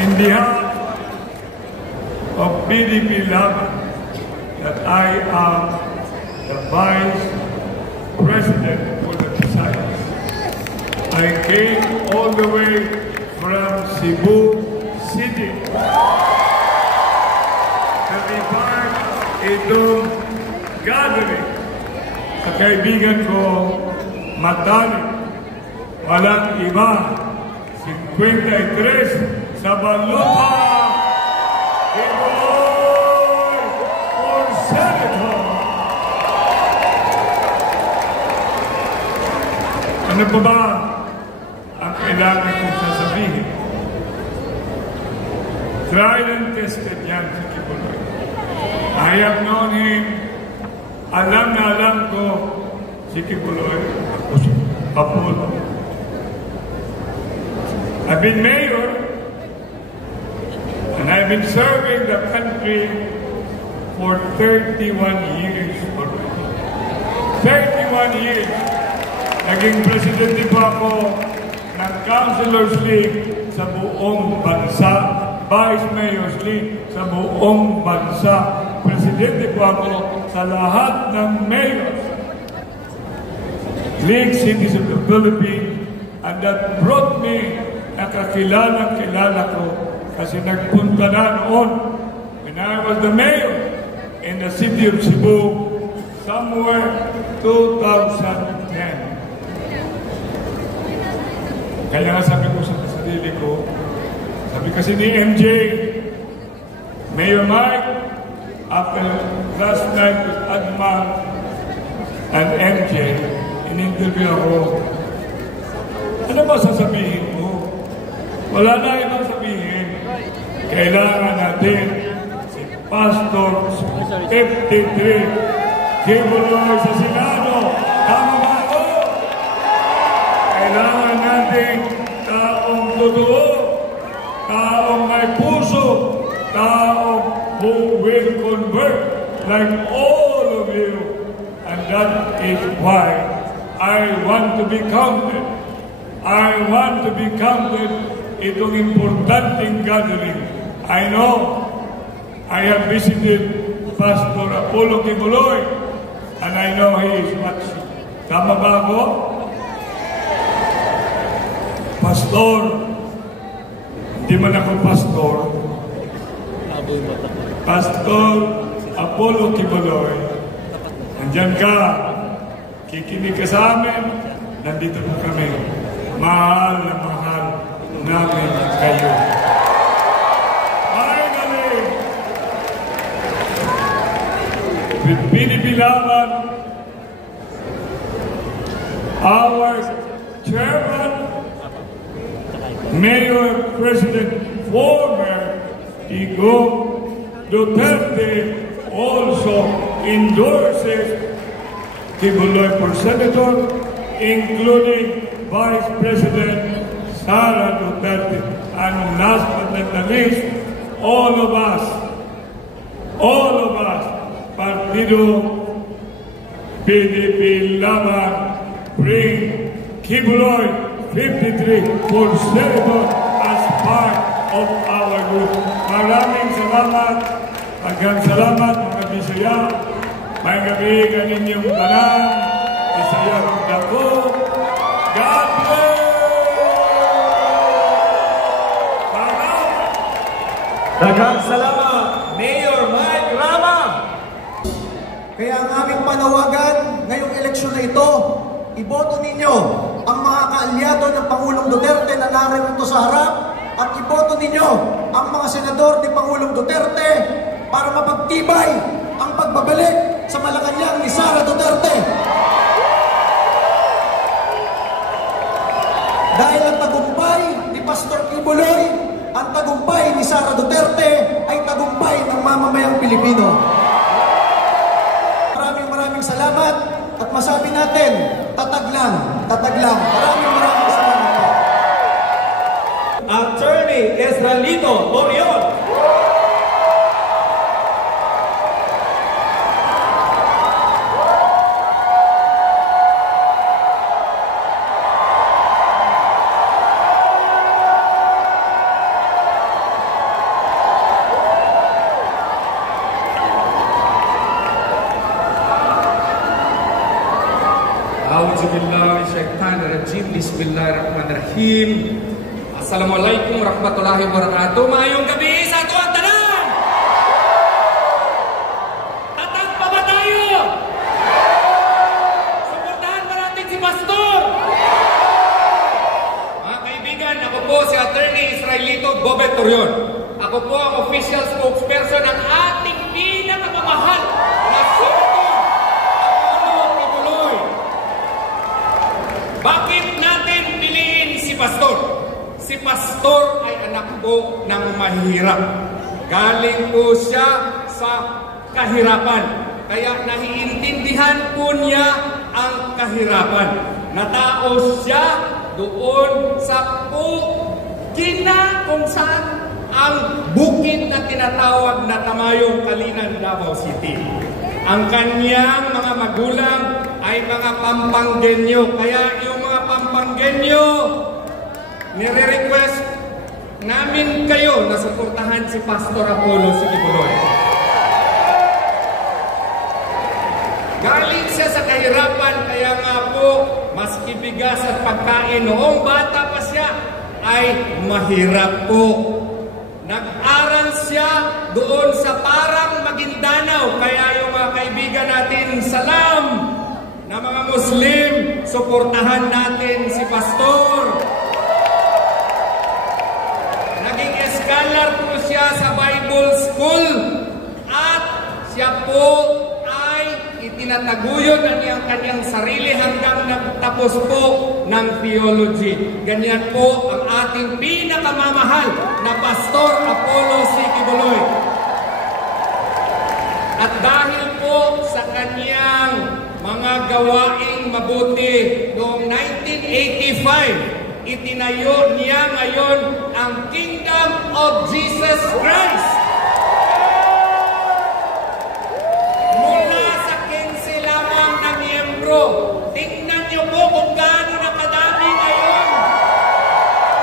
In behalf of PDP Laban, that I am the Vice President for the Visayas. I came all the way from Cebu City to be part itong gathering sa kaibigan ko Matani. Walang iba, 53 sa Balupa, Kibuloy for Senator. Ano pa ba ang kailangan kong sasabihin? Tried and tested yan si Kibuloy. I have known him. Alam na alam ko si Kibuloy. Apollo. I've been mayor, and I've been serving the country for 31 years already. 31 years. Naging presidente po ako ng Councilors League sa buong bansa, Vice Mayor's League sa buong bansa. Presidente po ako sa lahat ng mayors. League Cities of the Philippines, and that brought me nakakilala ko kasi nagpunta na noon when I was the mayor in the city of Cebu somewhere 2010. Kaya nga sabi ko sa sarili ko, sabi kasi ni MJ, Mayor Mike, after last night with Adma and MJ, in-interview ako, ano ba sasabihin mo? Wala na ibang sabihin. Kailangan natin si Pastor 53 Kibuloy sa Senado. Tama ba ako? Kailangan natin taong totoo, taong may puso, taong who will convert like all of you. And that is why I want to be counted. I want to be counted itong importanteng gathering. I know I have visited Pastor Apollo Kibuloy, and I know he is watching. Tama ba ako? Pastor, hindi man ako pastor. Pastor Apollo Kibuloy, nandyan ka, kikinig ka sa amin, nandito po kami. Mahal na mahal namin kayo. Finally, with PDP Laban, our chairman, Mayor, President, former Tigo Duterte also endorses Kibuloy for Senator, including Vice President Sara Duterte. And last but not the least, all of us, Partido PDP Laban, bring Kibuloy 53 for Senator as part of our group. Maraming salamat. Hanggang salamat mga Bisaya. May gabi kaninyong tanan. Bisaya Daghang salamat, Mayor Mike Rama. Kaya ang aming panawagan ngayong eleksyon na ito, iboto ninyo ang mga kaalyado ng Pangulong Duterte na narito sa harap at iboto ninyo ang mga senador ni Pangulong Duterte para mapagtibay ang pagbabalik sa Malacanang ni Sara Duterte. Dahil ang tagumpay ni Pastor Kibuloy, ang tagumpay ni Sara Duterte ay tagumpay ng mamamayang Pilipino. Maraming salamat at masabi natin, tatag lang, tatag lang. Maraming salamat po. Attorney Esralito Torion. Bismillahirrahmanirrahim. Assalamualaikum warahmatullahi wabarakatuh. Maayong gabi sa ato ang tanan. Tatag pa ba tayo? Suportahan ba natin si Pastor? Mga kaibigan, ako po si Attorney Israelito Bobet Torion. Ako po ang official spokesperson ng ating pinakamamahal na Senator Apollo Kibuloy. Bakit natin piliin si Pastor? Si Pastor ay anak po ng mahirap. Galing po siya sa kahirapan. Kaya naiintindihan po niya ang kahirapan. Natao siya doon sa Gina kung saan ang bukid na tinatawag na Tamayong Kalinan, Davao City. Ang kanyang mga magulang ay mga Pampanggenyo. Kaya yung mga Pampanggenyo, nire-request namin kayo na suportahan si Pastor Apollo Kibuloy. Galing siya sa kahirapan, kaya nga po, maski bigas at pagkain noong bata pa siya, ay mahirap po. Nag-aral siya doon sa Parang Maguindanao, kaya yung mga kaibigan natin, salam na mga Muslim, suportahan natin si Pastor. Naging scholar po siya sa Bible School at siya po ay itinataguyod ang kanyang sarili hanggang nagtapos po ng theology. Ganyan po ang ating pinakamamahal na Pastor Apollo Kibuloy. At dahil po sa kanyang mga gawaing mabuti noong 1985, itinayo niya ngayon ang Kingdom of Jesus Christ. Mula sa 15 lamang na miyembro, tingnan niyo po kung gaano nakadami ngayon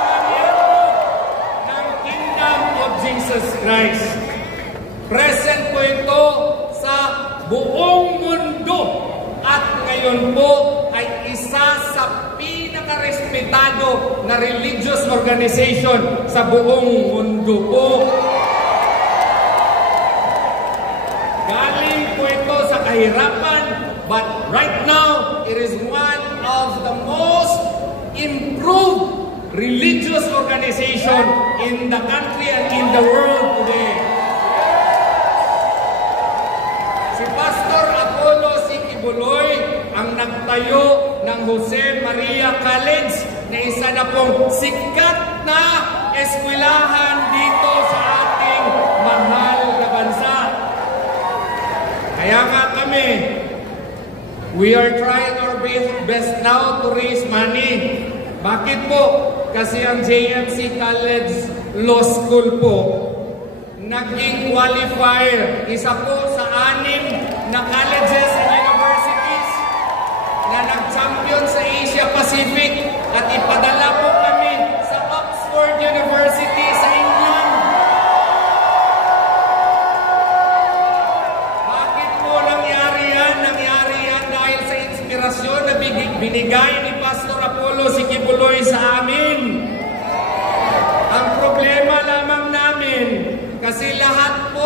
mga miyembro ng Kingdom of Jesus Christ. Present po ito sa buong mundo at ngayon po ay isa sa pinaka-respetado na religious organization sa buong mundo po. Galing po ito sa kahirapan, but right now, it is one of the most improved religious organization in the country and in the world today. Si Pastor Apollo Kibuloy ang nagtayo ng Jose Maria College na isa na pong sikat na eskwelahan dito sa ating mahal na bansa. Kaya nga kami, we are trying our best now to raise money. Bakit po? Kasi ang JMC College Law School po, naging qualifier, isa po sa 6 na colleges and universities na nag-champion sa Asia Pacific at ipadala po kami sa Oxford University sa England. Bakit po nangyari yan? Nangyari yan dahil sa inspirasyon na binigay ni Pastor Apollo Kibuloy sa amin. Ang problema lamang namin,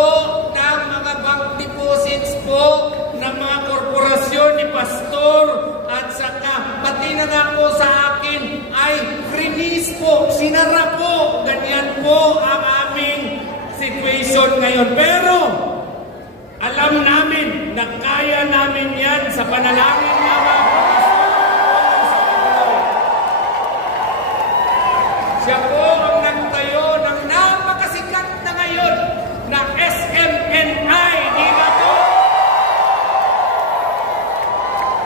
po ng mga bank deposits po ng mga korporasyon ni Pastor at saka pati na nga po sa akin ay freeze po, sinara po. Ganyan po ang aming situation ngayon. Pero alam namin na kaya namin yan sa panalangin ng mga siya po ang nagtayo ng napakasikat na ngayon na SMNI. Di ba po?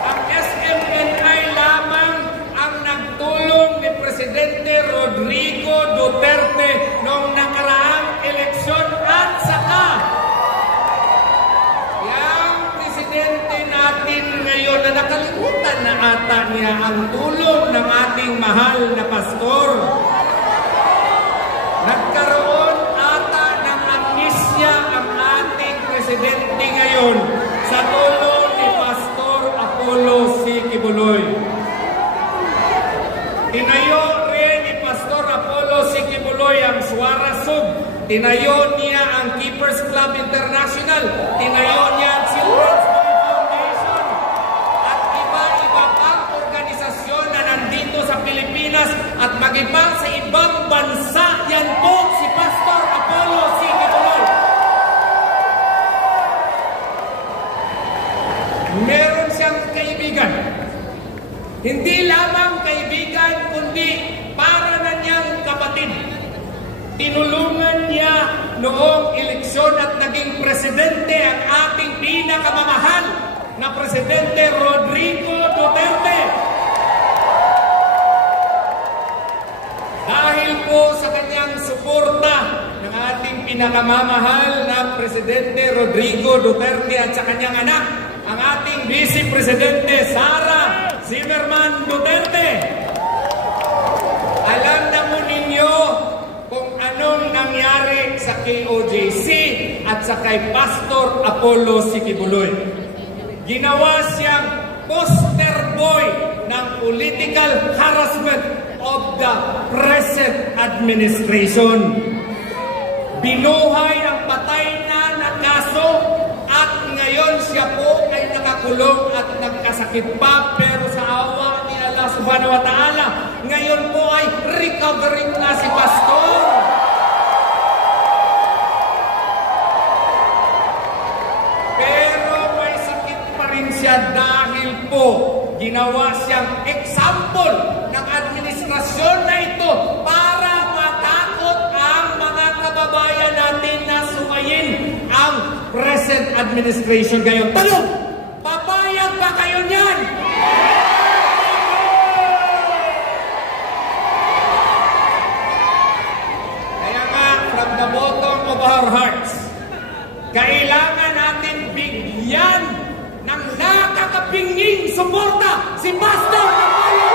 Ang SMNI lamang ang nagtulong ni Presidente Rodrigo Duterte noong nakaraang eleksyon at saka yung Presidente natin ngayon na nakalimutan na ata niya ang tulong ng ating mahal na pastor. Nagkaroon ata ng amnesia ang ating presidente ngayon sa tulong ni Pastor Apollo C. Quiboloy. Tinayo rin ni Pastor Apollo C. Quiboloy ang Suara Sub. Tinayo niya ang Keepers Club International. Tinayo niya ang Children's Boy Foundation. At iba-iba pang organisasyon na nandito sa Pilipinas at mag-ibang sa ibang bansa. Yan po si Pastor Apollo C. Quiboloy. Meron siyang kaibigan. Hindi lamang kaibigan, kundi para na niyang kapatid. Tinulungan niya noong eleksyon at naging presidente ang ating pinakamamahal na Presidente Rodrigo Duterte. Dahil po sa kanyang suporta ng ating pinakamamahal na Presidente Rodrigo Duterte at sa kanyang anak, ang ating Vice Presidente Sara Zimmerman Duterte. Alam na mo ninyo kung anong nangyari sa KOJC at sa kay Pastor Apollo C. Quiboloy. Ginawa siyang poster boy ng political harassment of the present administration. Binuhay ang patay na kaso at ngayon siya po ay nakakulong at nagkasakit pa, pero sa awa ni Allah subhanahu wa ta'ala, ngayon po ay recovering na si Pastor. Pero may sakit pa rin siya dahil po ginawa siyang example ng administrasyon na ito para matakot ang mga kababayan natin na sumayin ang present administration ngayon. Tanong, papayag ba kayo niyan? Kaya nga, from the bottom of our hearts, kailangan natin bigyan ng nakakapinging suporta si Pastor Apollo.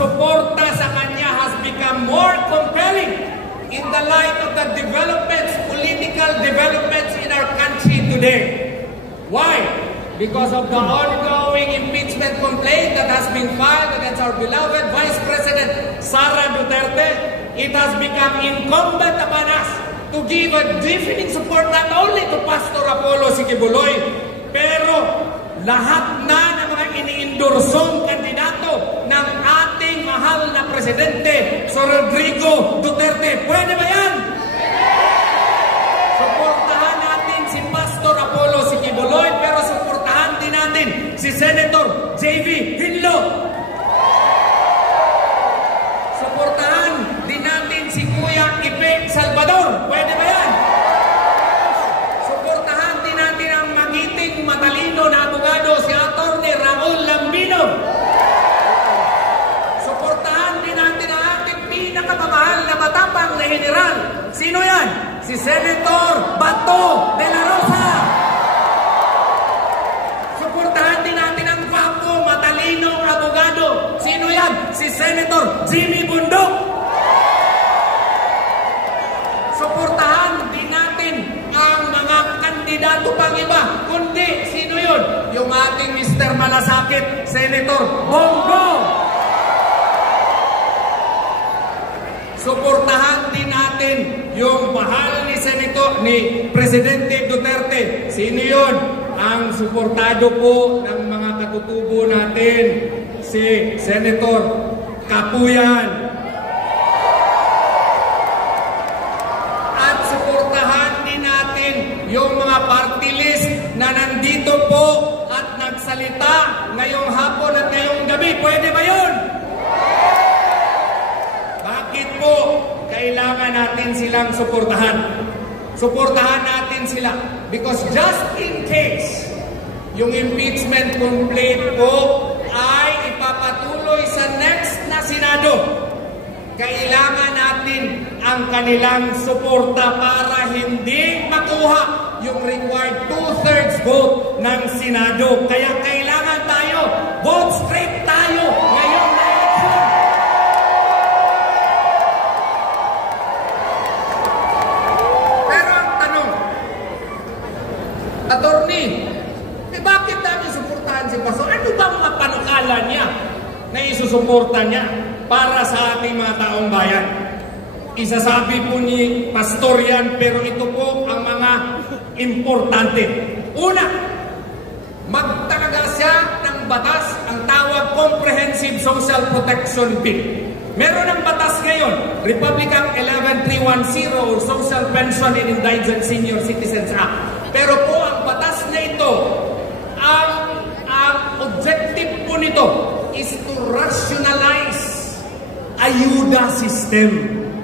Suporta sa kanya has become more compelling in the light of the developments, political developments in our country today. Why? Because of the ongoing impeachment complaint that has been filed against our beloved Vice President Sara Duterte. It has become incumbent upon us to give a deafening support not only to Pastor Apollo C. Quiboloy, pero lahat na ng mga ini-endorsong kandidato ng ating mahal na Presidente, Sir Rodrigo Duterte. Pwede ba yan? Suportahan natin si Pastor Apollo C. Quiboloy, pero suportahan din natin si Senator J.V. Hinlo. Suportahan din natin si Kuya Ipe Salvador. Pwede ba yan? Suportahan din natin ang magiting matalino na abogado si Atty. Raul Lambino. Suportahan din natin ang ating pinakamamahal na matapang na general. Sino yan? Si Senator Bato de la Rosa. Suportahan Senator Jimmy Bundok. Suportahan din natin ang mga kandidato pang iba. Kundi, sino yun? Yung ating Mr. Malasakit, Senator Bongo. Suportahan din natin yung mahal ni Presidente Duterte. Sino yun? Ang suportado po ng mga katutubo natin, si Senator Kapuyan. At suportahan din natin yung mga party list na nandito po at nagsalita ngayong hapon at ngayong gabi. Pwede ba yun? Bakit po kailangan natin silang suportahan? Suportahan natin sila because just in case yung impeachment complaint po ay ipapatuloy sa next na Senado, kailangan natin ang kanilang suporta para hindi makuha yung required 2/3 vote ng Senado. Kaya kailangan tayo, vote straight tayo ngayong election. Attorney, bakit namin suportahan si Pastor? Ano ba mga panukala niya na isusuporta niya para sa ating mga taong bayan? Isasabi po ni Pastor yan, pero ito po ang mga importante. Una, magtalaga siya ng batas, ang tawag Comprehensive Social Protection Bill. Meron ng batas ngayon, Republic Act 11310 or Social Pension and Indigent Senior Citizens Act. Pero po ang batas na ito, ang objective po nito is to rationalize ayuda system.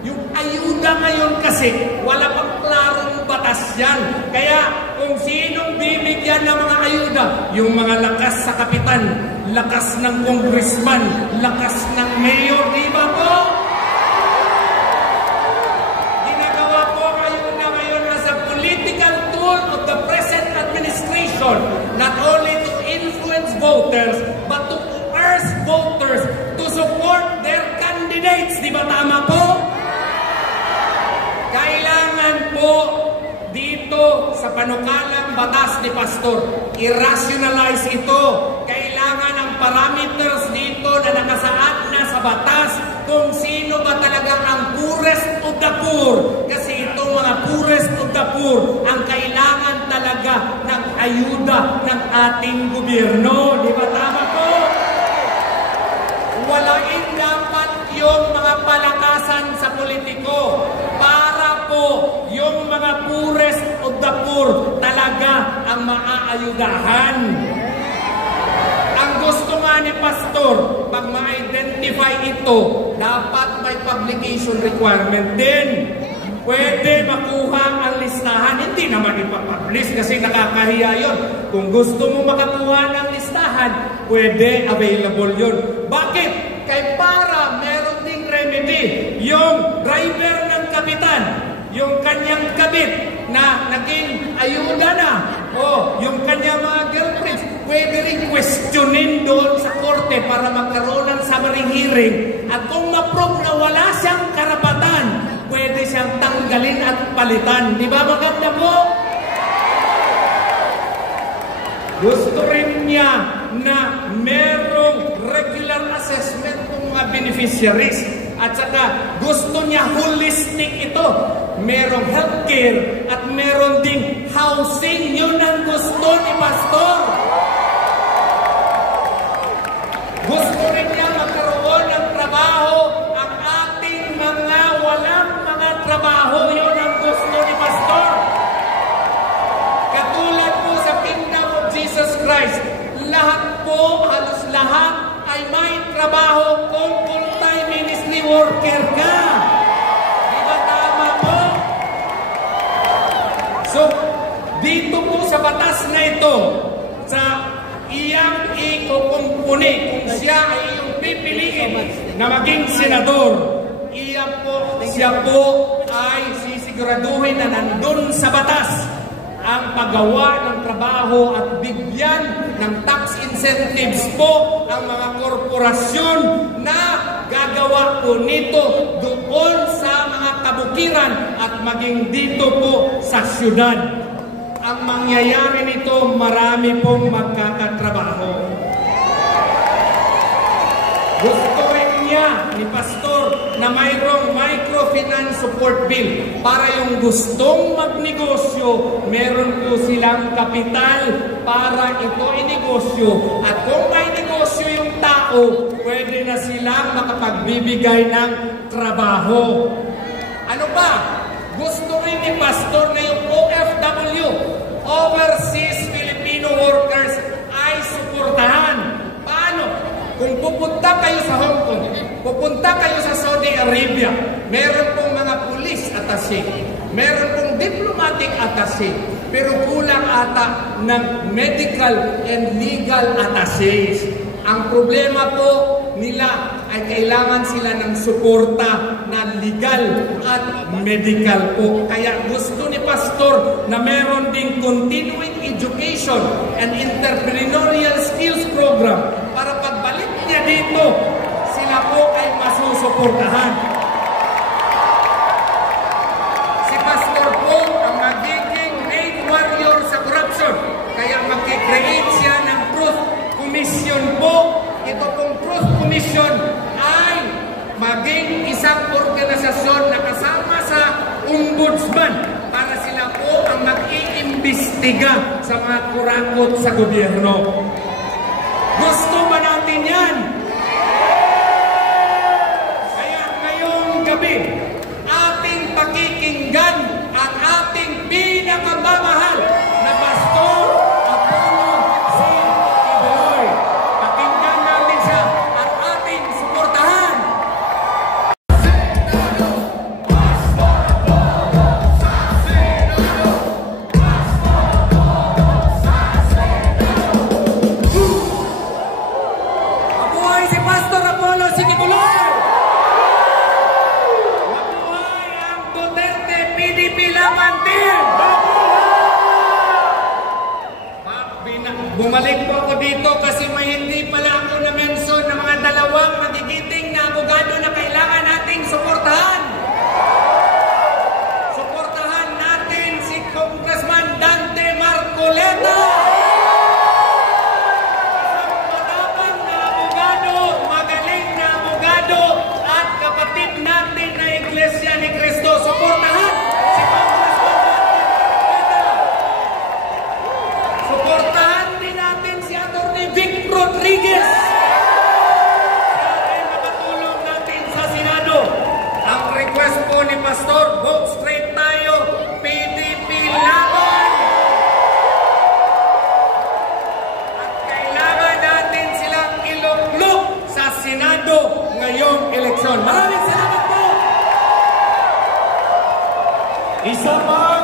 Yung ayuda ngayon kasi, wala pang klarong batas yan. Kaya kung sinong bibigyan ng mga ayuda, yung mga lakas sa kapitan, lakas ng congressman, lakas ng mayor, di ba po? Ginagawa po ang ayuda ngayon as a political tool of the present administration, not only to influence voters, but to coerce voters to support their candidates. Di ba tama po? Kailangan po dito sa panukalang batas ni Pastor, i-rationalize ito. Kailangan ang parameters dito na nakasaad na sa batas kung sino ba talaga ang poorest of the poor. Kasi itong mga poorest of the poor ang kailangan talaga ng ayuda ng ating gobyerno. Di ba tama po? Walain dapat yung mga palakasan sa politiko para po yung mga poorest of the poor talaga ang maaayudahan. Ang gusto nga ni Pastor, pag ma-identify ito, dapat may publication requirement din. Pwede makuha ang listahan. Hindi naman ipapublish kasi nakakahiya yun. Kung gusto mo makakuha ng listahan, pwede available yun. Bakit? Kaya para meron ding remedy. Yung driver ng kapitan, yung kanyang kabit na naging ayuda na, o yung kanyang mga girlfriends, pwede rin questionin doon sa korte para magkaroon ng summary hearing. At kung ma-prove na wala siyang karapatan, pwede siyang tanggalin at palitan. Di ba maganda po? Gusto rin niya na merong regular assessment ng mga beneficiaries. At saka gusto niya holistic ito. Merong healthcare at meron ding housing. Yun ang gusto ni Pastor. Gusto rin niya magkaroon ng trabaho ang ating mga walang mga trabaho. Yun ang gusto ni Pastor. Katulad po sa Kingdom of Jesus Christ, lahat po, halos lahat ay may trabaho kung full-time ministry worker ka. Di ba tama po? So, dito po sa batas na ito, sa iyang ikukumpuni, kung siya ay iyong pipiliin na maging senador, siya po ay sisiguraduhin na nandun sa batas ang paggawa ng trabaho at bigyan ng tax incentives po ang mga korporasyon na trabaho nito doon sa mga kabukiran at maging dito po sa syudad. Ang mangyayari nito, marami pong magkakatrabaho. Gusto niya ni Pastor na mayroong microfinance support bill para yung gustong magnegosyo, meron po silang kapital para ito inegosyo. At kung may negosyo yung tao, pwede na silang makapagbibigay ng trabaho. Ano pa? Gusto rin ni Pastor na yung OFW, Overseas Filipino Workers, ay suportahan. Paano? Kung pupunta kayo sa Hong Kong, pupunta kayo sa Saudi Arabia, meron pong mga police attaché, meron pong diplomatic attaché, pero kulang ata ng medical and legal attachés. Ang problema po nila ay kailangan sila ng suporta na legal at medical po. Kaya gusto ni Pastor na meron ding continuing education and entrepreneurial skills program para pagbalik niya dito, sila po ay masusuportahan. Si Pastor po ang magiging main warrior sa corruption. Kaya mag-create siya ng Truth Commission po. Ito pong Truth Commission ay maging isang organisasyon na kasama sa Ombudsman para sila po ang mag-iimbestiga sa mga kurakot sa gobyerno. Gusto ba natin yan? Kaya ngayong gabi, ating pakikinggan ang ating pinakamamahal na Pastor Apollo C. Kibuloy. Pakinggan natin siya at ating suportahan. Mabuhay si Pastor Apollo C. Kibuloy! Mabuhay ang Duterte PDP Laban Team! Bumalik po ako dito kasi may hindi pala ako na-mention na mga dalawang magigiting na abogado na kailangan nating suportahan. Suportahan natin si Congressman Dante Marcoleta. Isang matapang na abogado, magaling na abogado at kapatid natin na Iglesia ni Cristo. Suportahan si Congressman Dante Marcoleta. Suportahan din natin si Atty. Vic Rodriguez. Siya ay makatulong natin sa Senado. Ang request po ni Pastor, vote straight tayo, PDP laban. At kailangan natin silang iluklok sa Senado ngayong eleksyon. Maraming salamat po! Isa pa